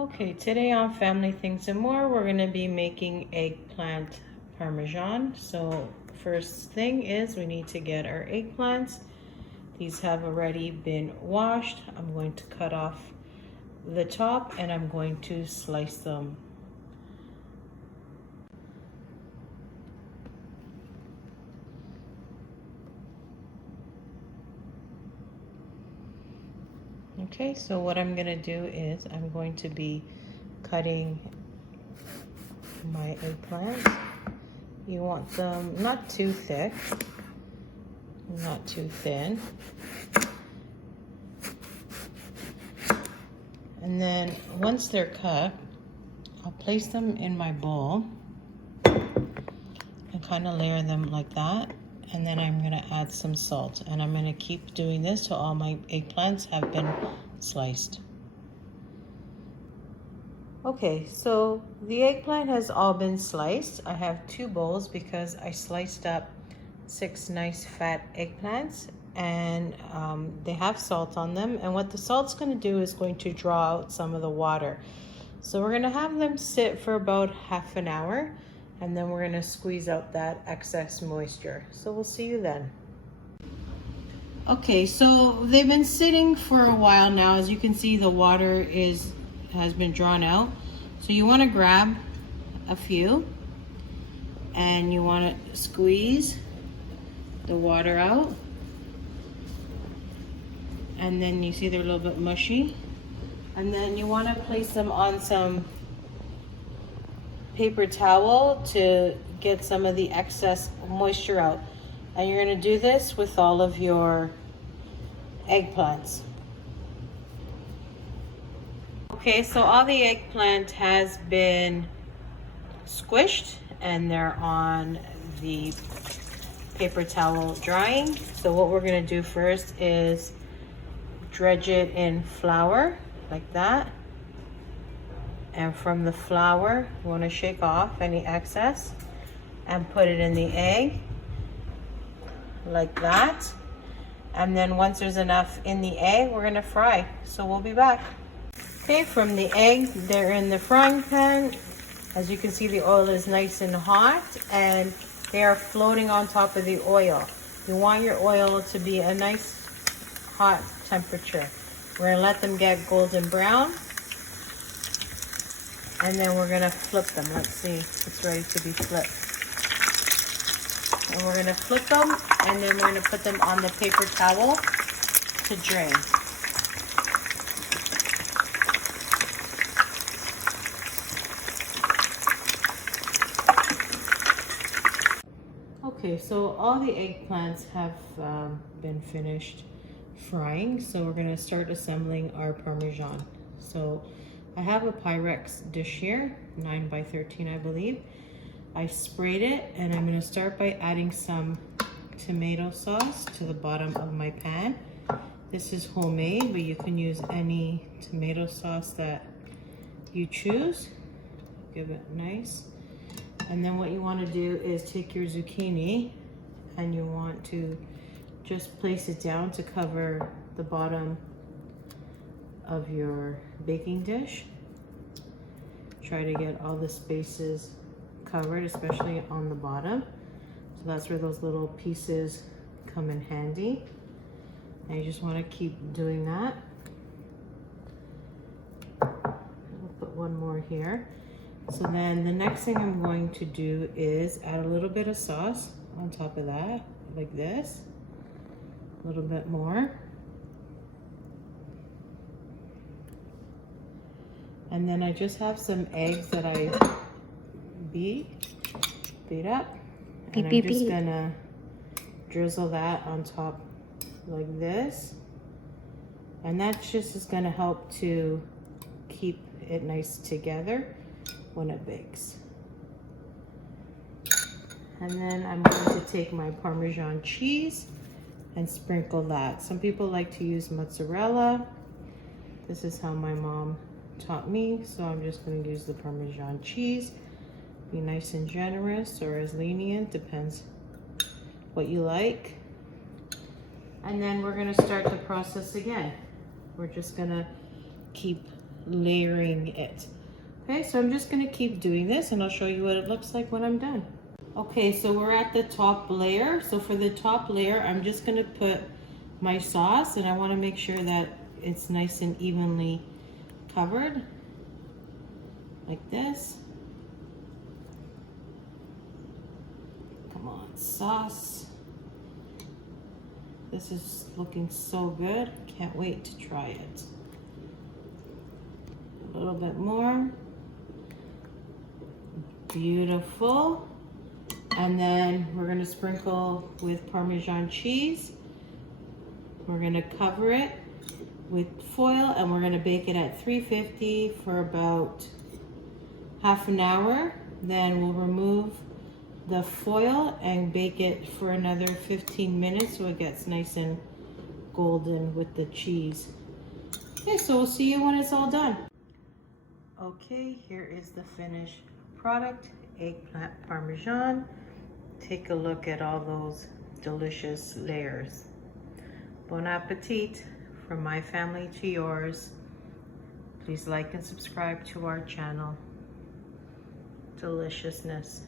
Okay, today on Family Things and More, we're going to be making eggplant parmesan. So first thing is we need to get our eggplants. These have already been washed. I'm going to cut off the top and I'm going to slice them. Okay, so what I'm going to do is I'm going to be cutting my eggplants. You want them not too thick, not too thin. And then once they're cut, I'll place them in my bowl and kind of layer them like that. And then I'm gonna add some salt, and I'm gonna keep doing this till all my eggplants have been sliced. Okay, so the eggplant has all been sliced. I have 2 bowls because I sliced up 6 nice fat eggplants, and they have salt on them. And what the salt's gonna do is going to draw out some of the water. So we're gonna have them sit for about half an hour, and then we're gonna squeeze out that excess moisture. So we'll see you then. Okay, so they've been sitting for a while now. As you can see, the water has been drawn out. So you wanna grab a few and you wanna squeeze the water out. And then you see they're a little bit mushy. And then you wanna place them on some paper towel to get some of the excess moisture out. And you're gonna do this with all of your eggplants. Okay, so all the eggplant has been squished and they're on the paper towel drying. So what we're gonna do first is dredge it in flour like that. And from the flour, you want to shake off any excess and put it in the egg like that. And then once there's enough in the egg, we're going to fry. So we'll be back. Okay, from the egg, they're in the frying pan. As you can see, the oil is nice and hot and they are floating on top of the oil. You want your oil to be a nice hot temperature. We're going to let them get golden brown. And then we're gonna flip them. Let's see, it's ready to be flipped. And we're gonna flip them, and then we're gonna put them on the paper towel to drain. Okay, so all the eggplants have been finished frying. So we're gonna start assembling our Parmesan. So I have a Pyrex dish here, 9 by 13, I believe. I sprayed it, and I'm gonna start by adding some tomato sauce to the bottom of my pan. This is homemade, but you can use any tomato sauce that you choose. Give it nice. And then what you wanna do is take your zucchini, and you want to just place it down to cover the bottom of your baking dish. Try to get all the spaces covered, especially on the bottom. So that's where those little pieces come in handy. And you just want to keep doing that. I'll put one more here. So then the next thing I'm going to do is add a little bit of sauce on top of that, like this. A little bit more. And then I just have some eggs that I beat up. And I'm just gonna drizzle that on top like this. And that just is gonna help to keep it nice together when it bakes. And then I'm going to take my Parmesan cheese and sprinkle that. Some people like to use mozzarella. This is how my mom taught me, so I'm just going to use the Parmesan cheese. Be nice and generous or as lenient, depends what you like. And then we're going to start the process again. We're just going to keep layering it. Okay, so I'm just gonna keep doing this and I'll show you what it looks like when I'm done. Okay, so we're at the top layer. So for the top layer, I'm just gonna put my sauce, and I wanna make sure that it's nice and evenly covered, like this. Come on, sauce. This is looking so good. Can't wait to try it. A little bit more. Beautiful. And then we're gonna sprinkle with Parmesan cheese. We're gonna cover it with foil and we're gonna bake it at 350 for about half an hour. Then we'll remove the foil and bake it for another 15 minutes so it gets nice and golden with the cheese. Okay, so we'll see you when it's all done. Okay, here is the finished product, eggplant parmesan. Take a look at all those delicious layers. Bon appetit from my family to yours. Please like and subscribe to our channel. Deliciousness.